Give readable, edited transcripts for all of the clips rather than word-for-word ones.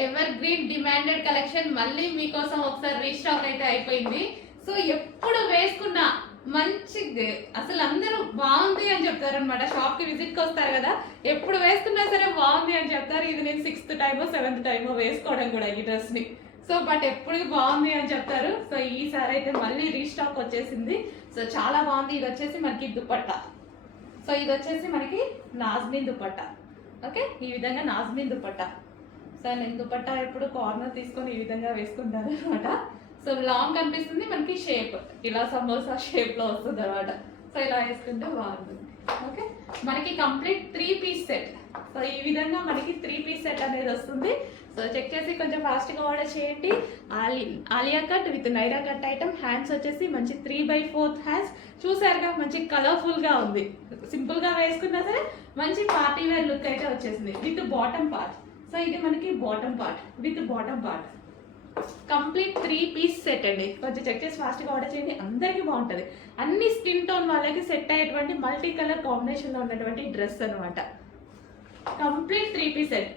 Ever green demanded collection మళ్ళీ మీకోసం ఒకసారి రీస్టాక్ అయితే అయిపోయింది. సో ఎప్పుడు వేసుకున్నా మంచి, అసలు అందరూ బాగుంది అని చెప్తారు అనమాట. షాప్ కి విజిట్ కి వస్తారు కదా, ఎప్పుడు వేసుకున్నా సరే బాగుంది అని చెప్తారు. ఇది నేను 6th టైమో 7th టైమో వేసుకోవడం కూడా ఈ డ్రెస్ ని. సో బట్ ఎప్పుడు బాగుంది అని చెప్తారు. సో ఈసారి అయితే మళ్ళీ రీస్టాక్ వచ్చేసింది. సో చాలా బాగుంది. ఇది వచ్చేసి మనకి దుపట్టా. సో ఇది వచ్చేసి మనకి నాజ్మిన్ దుపట్టా. ఓకే, ఈ విధంగా నాజ్మిన్ దుపట్టా. సో నేను దుపట్టా ఎప్పుడు కార్నర్ తీసుకొని ఈ విధంగా వేసుకుంటాను అనమాట. సో లాంగ్ కనిపిస్తుంది, మనకి షేప్ ఇలా సమోసా షేప్ లో వస్తుంది అనమాట. సో ఇలా వేసుకుంటే బాగుంటుంది. ఓకే, మనకి కంప్లీట్ 3 పీస్ సెట్. సో ఈ విధంగా మనకి 3 పీస్ సెట్ అనేది వస్తుంది. సో చెక్ చేసి కొంచెం ఫాస్ట్గా ఆర్డర్ చేయండి. Alia cut with Naira cut item. Hands వచ్చేసి మంచి 3/4 హ్యాండ్స్. చూసారుగా మంచి కలర్ఫుల్గా ఉంది. సింపుల్గా వేసుకున్నా సరే మంచి పార్టీ వేర్ లుక్ అయితే వచ్చేసింది విత్ బాటమ్ పార్ట్. సో ఇది మనకి bottom part with bottom part. Complete 3 piece set అండి. కొంచెం చెక్ చేసి ఫాస్ట్గా ఆర్డర్ చేయండి, అందరికీ బాగుంటుంది. అన్ని స్కిన్ టోన్ వాళ్ళకి సెట్ అయ్యేటువంటి మల్టీ కలర్ కాంబినేషన్లో ఉన్నటువంటి డ్రెస్ అనమాట. Complete 3 piece set.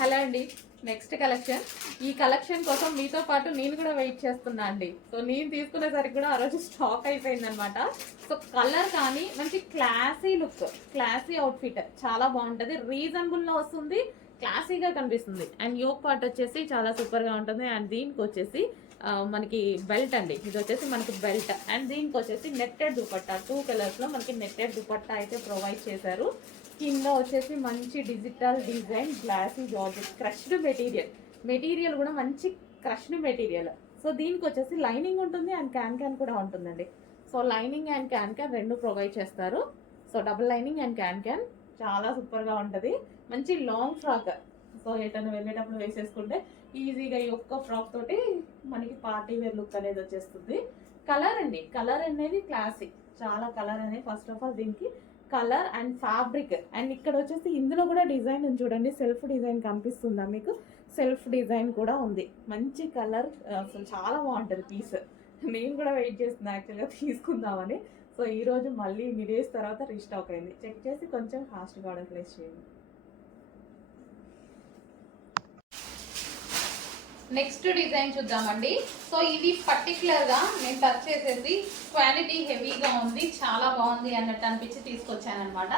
హలో అండి, నెక్స్ట్ కలెక్షన్. ఈ కలెక్షన్ కోసం మీతో పాటు నేను కూడా వెయిట్ చేస్తున్నా అండి. సో నేను తీసుకునేసరికి కూడా ఆ రోజు స్టాక్ అయిపోయింది అనమాట. సో కలర్ కానీ మంచి క్లాసీ లుక్, క్లాసీ అవుట్ఫిట్ చాలా బాగుంటుంది. రీజనబుల్లో వస్తుంది, క్లాసీగా కనిపిస్తుంది. అండ్ యోక్ పార్ట్ వచ్చేసి చాలా సూపర్గా ఉంటుంది. అండ్ దీనికి వచ్చేసి మనకి బెల్ట్ అండి. ఇది వచ్చేసి మనకి బెల్ట్. అండ్ దీనికి వచ్చేసి నెట్టెడ్ దుపట్టా. 2 కలర్స్లో మనకి నెట్టెడ్ దుపట్టా అయితే ప్రొవైడ్ చేశారు. కింద వచ్చేసి మంచి digital design glossy georgette crushed material కూడా మంచి క్రష్డ్ మెటీరియల్. సో దీనికి వచ్చేసి లైనింగ్ ఉంటుంది అండ్ క్యాన్ కూడా ఉంటుందండి. సో లైనింగ్ అండ్ క్యాన్ రెండు ప్రొవైడ్ చేస్తారు. So double lining and can చాలా సూపర్గా ఉంటుంది. మంచి లాంగ్ ఫ్రాక్. సో ఎటన్నా వెళ్ళేటప్పుడు వేసేసుకుంటే ఈజీగా ఈ ఒక్క ఫ్రాక్ తోటి మనకి పార్టీ వేర్ లుక్ అనేది వచ్చేస్తుంది. కలర్ అండి, కలర్ అనేది క్లాసిక్, చాలా కలర్ అనేది. ఫస్ట్ ఆఫ్ ఆల్ దీనికి కలర్ అండ్ ఫ్యాబ్రిక్. అండ్ ఇక్కడ వచ్చేసి ఇందులో కూడా డిజైన్ ఉంది చూడండి, సెల్ఫ్ డిజైన్ కనిపిస్తుందా మీకు? సెల్ఫ్ డిజైన్ కూడా ఉంది. మంచి కలర్, అసలు చాలా బాగుంటుంది పీస్. నేను కూడా వెయిట్ చేస్తున్నా యాక్చువల్గా తీసుకుందామని. సో ఈరోజు మళ్ళీ ఇన్ని డేస్ తర్వాత రీస్టాక్ అయింది. చెక్ చేసి కొంచెం ఫాస్ట్గా ఆర్డర్ ప్లేస్ చేయండి. నెక్స్ట్ డిజైన్ చూద్దామండి. సో ఇది పర్టికులర్గా నేను టచ్ చేసేసి క్వాలిటీ హెవీగా ఉంది, చాలా బాగుంది అన్నట్టు అనిపించి తీసుకొచ్చాను అనమాట.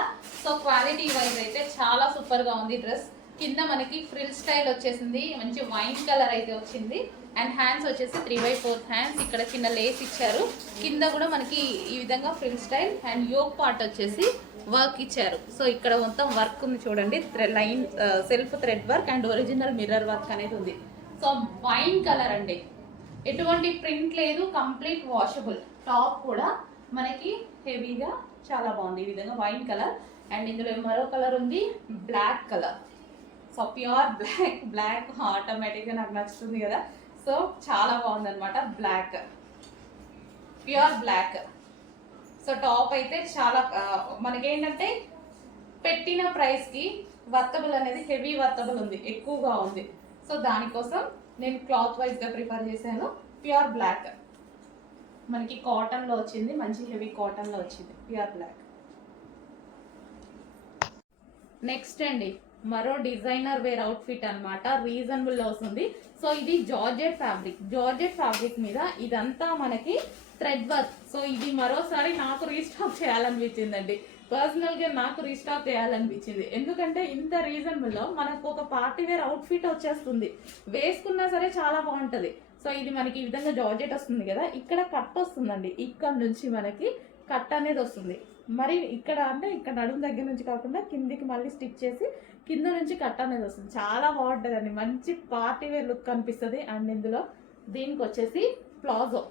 సో క్వాలిటీ వైజ్ అయితే చాలా సూపర్గా ఉంది డ్రెస్. కింద మనకి ఫ్రిల్ స్టైల్ వచ్చేసింది, మంచి వైన్ కలర్ అయితే వచ్చింది. అండ్ హ్యాండ్స్ వచ్చేసి 3/4 హ్యాండ్స్. ఇక్కడ చిన్న లేస్ ఇచ్చారు. కింద కూడా మనకి ఈ విధంగా frill style. And yoke part వచ్చేసి వర్క్ ఇచ్చారు. సో ఇక్కడ మొత్తం వర్క్ ఉంది చూడండి, line self thread work and original mirror work అనేది ఉంది. సో వైన్ కలర్ అండి, ఎటువంటి ప్రింట్ లేదు, కంప్లీట్ వాషబుల్. టాప్ కూడా మనకి హెవీగా చాలా బాగుంది, ఈ విధంగా వైన్ కలర్. అండ్ ఇందులో మరో కలర్ ఉంది, black colour. So pure black ఆటోమేటిక్గా నాకు నచ్చుతుంది కదా. సో చాలా బాగుంది అనమాట, black, pure black. So top అయితే చాలా మనకేంటంటే పెట్టిన ప్రైస్కి వర్తబుల్ అనేది, హెవీ వర్తబుల్ ఉంది, ఎక్కువగా ఉంది. సో దానికోసం నేను క్లాత్ వైజ్గా ప్రిఫర్ చేశాను. ప్యూర్ బ్లాక్ మనకి కాటన్లో వచ్చింది, మంచి హెవీ కాటన్లో వచ్చింది, ప్యూర్ బ్లాక్. నెక్స్ట్ అండి మరో డిజైనర్ వేర్ అవుట్ఫిట్ అనమాట, రీజనబుల్లో వస్తుంది. సో ఇది జార్జెట్ ఫ్యాబ్రిక్ మీద ఇదంతా మనకి థ్రెడ్ వర్క్. సో ఇది మరోసారి నాకు రీస్టాక్ చేయాలనిపించిందండి. పర్సనల్గా నాకు రీస్టాక్ చేయాలనిపించింది. ఎందుకంటే ఇంత రీజనబుల్లో మనకు ఒక పార్టీ వేర్ అవుట్ఫిట్ వచ్చేస్తుంది, వేసుకున్నా సరే చాలా బాగుంటుంది. సో ఇది మనకి ఈ విధంగా జార్జెట్ వస్తుంది కదా, ఇక్కడ కట్ వస్తుందండి. ఇక్కడ నుంచి మనకి కట్ అనేది వస్తుంది. మరి ఇక్కడ అంటే ఇక్కడ నడుము దగ్గర నుంచి కాకుండా కిందికి మళ్ళీ స్టిచ్ చేసి కింద నుంచి కట్ అనేది వస్తుంది. చాలా బాగుంటుంది అండి, మంచి పార్టీ వేర్ లుక్ కనిపిస్తుంది. అండ్ ఇందులో దీనికి వచ్చేసి ప్లాజో,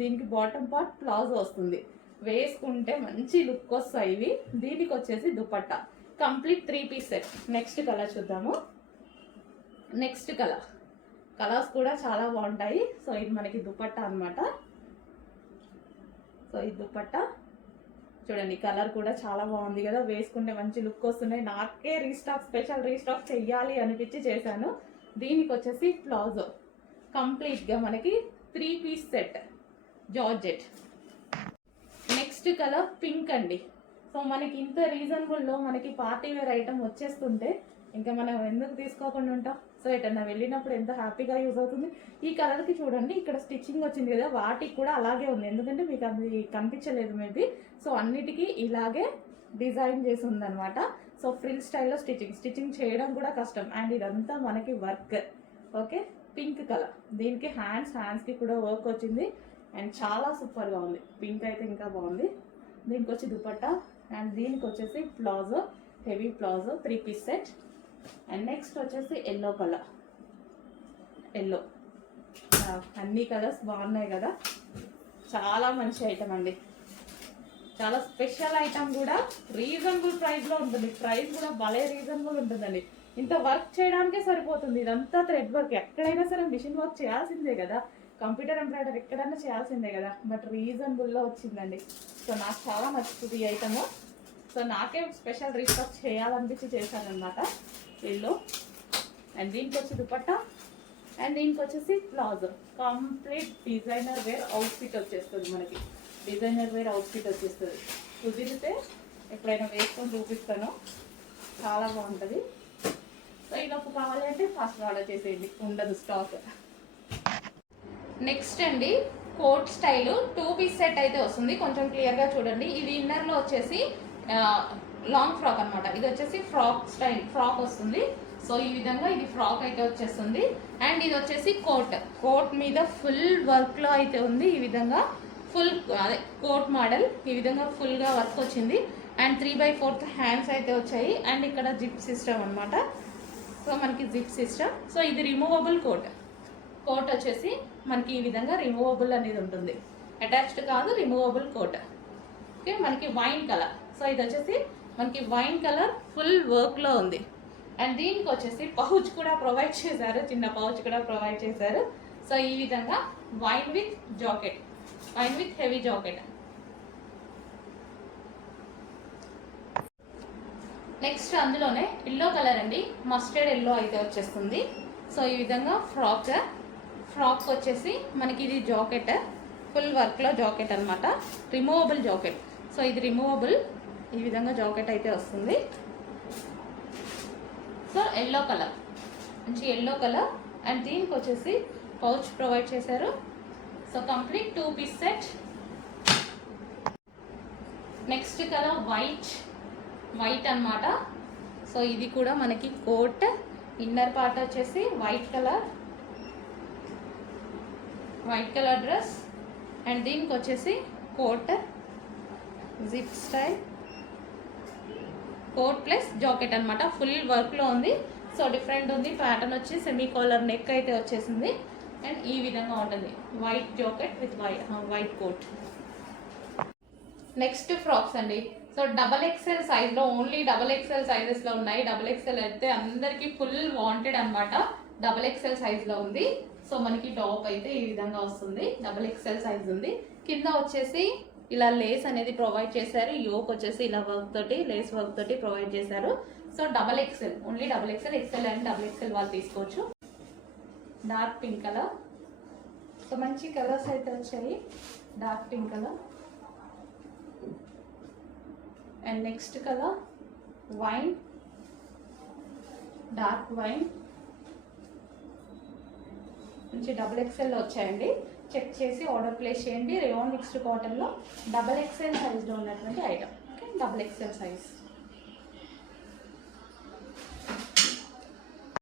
దీనికి బాటమ్ పార్ట్ ప్లాజో వస్తుంది, వేసుకుంటే మంచి లుక్ వస్తాయి ఇవి. దీనికి వచ్చేసి dupatta, complete 3 piece set. Next colour చూద్దాము. నెక్స్ట్ కలర్స్ కూడా చాలా బాగుంటాయి. సో ఇది మనకి దుపట్టా అనమాట. సో ఈ దుపట్టా చూడండి, కలర్ కూడా చాలా బాగుంది కదా, వేసుకుంటే మంచి లుక్ వస్తున్నాయి. నాకే స్పెషల్ రీస్టాక్ చెయ్యాలి అనిపించి చేశాను. దీనికి వచ్చేసి ప్లాజో, కంప్లీట్గా మనకి 3 piece set georgette. Next colour pink అండి, సో మనకి ఇంత రీజనబుల్లో మనకి పార్టీ వేర్ ఐటమ్ వచ్చేస్తుంటే ఇంకా మనం ఎందుకు తీసుకోకుండా ఉంటాం. సో ఎటన్నా వెళ్ళినప్పుడు ఎంత హ్యాపీగా యూజ్ అవుతుంది. ఈ కలర్కి చూడండి ఇక్కడ స్టిచ్చింగ్ వచ్చింది కదా, వాటికి కూడా అలాగే ఉంది, ఎందుకంటే మీకు అది కనిపించలేదు మేబీ. సో అన్నిటికీ ఇలాగే డిజైన్ చేసి ఉందన్నమాట. సో ఫ్రిల్ స్టైల్లో స్టిచ్చింగ్ చేయడం కూడా కష్టం. అండ్ ఇదంతా మనకి వర్క్. ఓకే, పింక్ కలర్, దీనికి హ్యాండ్స్కి కూడా వర్క్ వచ్చింది అండ్ చాలా సూపర్గా ఉంది. పింక్ అయితే ఇంకా బాగుంది. దీనికి వచ్చి దుపట్టా అండ్ దీనికి వచ్చేసి palazzo, heavy palazzo 3 piece set. And next వచ్చేసి ఎల్లో కలర్, ఎల్లో. అన్ని కలర్స్ బాగున్నాయి కదా, చాలా మంచి ఐటమ్ అండి, చాలా స్పెషల్ ఐటమ్ కూడా. రీజనబుల్ ప్రైస్లో ఉంటుంది, ప్రైస్ కూడా భలే రీజనబుల్ ఉంటుందండి. ఇంత వర్క్ చేయడానికే సరిపోతుంది. ఇదంతా థ్రెడ్ వర్క్, ఎక్కడైనా సరే మిషన్ వర్క్ చేయాల్సిందే కదా, కంప్యూటర్ ఎంబ్రాయిడరీ ఎక్కడైనా చేయాల్సిందే కదా, బట్ రీజనబుల్లో వచ్చిందండి. సో నాకు చాలా నచ్చుతుంది ఈ ఐటమ్. సో నాకే స్పెషల్ రీసెర్చ్ చేయాలనిపించి చేశానమాట వీళ్ళు. అండ్ దీనికి వచ్చి దుపట్టా అండ్ దీనికి వచ్చేసి palazzo. Complete designer wear outfit వచ్చేస్తుంది మనకి, డిజైనర్ వేర్ అవుట్ఫిట్ వచ్చేస్తుంది. కుదిరితే ఎప్పుడైనా వేసుకొని చూపిస్తాను, చాలా బాగుంటుంది. సో ఈలోపు కావాలి అంటే ఫాస్ట్ ఆర్డర్ చేసేయండి, ఉండదు స్టాక్. నెక్స్ట్ అండి కోట్ స్టైల్ 2 పీస్ సెట్ అయితే వస్తుంది. కొంచెం క్లియర్గా చూడండి. ఇది ఇన్నర్లో వచ్చేసి లాంగ్ ఫ్రాక్ అనమాట. ఇది వచ్చేసి ఫ్రాక్ స్టైల్ ఫ్రాక్ వస్తుంది. సో ఈ విధంగా ఇది ఫ్రాక్ అయితే వచ్చేస్తుంది. అండ్ ఇది వచ్చేసి కోట్ మీద ఫుల్ వర్క్లో అయితే ఉంది. ఈ విధంగా ఫుల్ అదే కోట్ మోడల్, ఈ విధంగా ఫుల్గా వర్క్ వచ్చింది. అండ్ 3/4 హ్యాండ్స్ అయితే వచ్చాయి. అండ్ ఇక్కడ జిప్ సిస్టమ్ అనమాట. సో మనకి జిప్ సిస్టమ్. సో ఇది రిమూవబుల్ కోట్ వచ్చేసి మనకి ఈ విధంగా రిమూవబుల్ అనేది ఉంటుంది, అటాచ్డ్ కాదు, రిమూవబుల్ కోట్. ఓకే, మనకి వైన్ కలర్. సో ఇది వచ్చేసి మనకి వైన్ కలర్ ఫుల్ వర్క్లో ఉంది. అండ్ దీనికి వచ్చేసి పౌచ్ కూడా ప్రొవైడ్ చేశారు, చిన్న పౌచ్ కూడా ప్రొవైడ్ చేశారు. సో ఈ విధంగా wine with jacket, wine with heavy jacket. Next అందులోనే ఎల్లో కలర్ అండి, మస్టర్డ్ ఎల్లో అయితే వచ్చేస్తుంది. సో ఈ విధంగా ఫ్రాక్ వచ్చేసి మనకి ఇది జాకెట్, ఫుల్ వర్క్లో జాకెట్ అనమాట, రిమూవబుల్ జాకెట్. సో ఇది రిమూవబుల్, ఈ విధంగా జాకెట్ అయితే వస్తుంది. సో ఎల్లో కలర్, మంచి ఎల్లో కలర్. అండ్ దీనికి వచ్చేసి పౌచ్ ప్రొవైడ్ చేశారు. So complete 2 piece set. Next colour white అనమాట. సో ఇది కూడా మనకి కోట్, ఇన్నర్ పార్ట్ వచ్చేసి వైట్ కలర్ డ్రెస్. అండ్ దీనికి వచ్చేసి coat, zip style coat plus jacket అనమాట, ఫుల్ వర్క్లో ఉంది. సో డిఫరెంట్ ఉంది, ప్యాటర్న్ వచ్చి సెమీ కాలర్ నెక్ అయితే వచ్చేసింది. అండ్ ఈ విధంగా ఉంటుంది, white jacket with white coat. Next frocks అండి. సో XXL సైజ్లో, ఓన్లీ XXL సైజెస్లో ఉన్నాయి. XXL అయితే అందరికీ ఫుల్ వాంటెడ్ అనమాట, XXL సైజ్లో ఉంది. సో మనకి టాప్ అయితే ఈ విధంగా వస్తుంది, XXL సైజ్ ఉంది. కింద వచ్చేసి ఇలా లేస్ అనేది ప్రొవైడ్ చేశారు, యోక్ వచ్చేసి ఇలా వర్క్ తోటి, లేస్ వర్క్ తోటి ప్రొవైడ్ చేశారు. So XXL, only XXL, XL and XXL వాళ్ళు తీసుకోవచ్చు. Dark pink colour. సో మంచి కలర్స్ అయితే వచ్చాయి, dark pink colour. And next colour wine, dark wine. మంచి XXL వచ్చాయండి. చెక్ చేసి ఆర్డర్ ప్లేస్ చేయండి. రేయాన్ మిక్స్డ్ కాటన్లో XXL సైజ్లో ఉన్నటువంటి ఐటమ్. Okay, XXL size.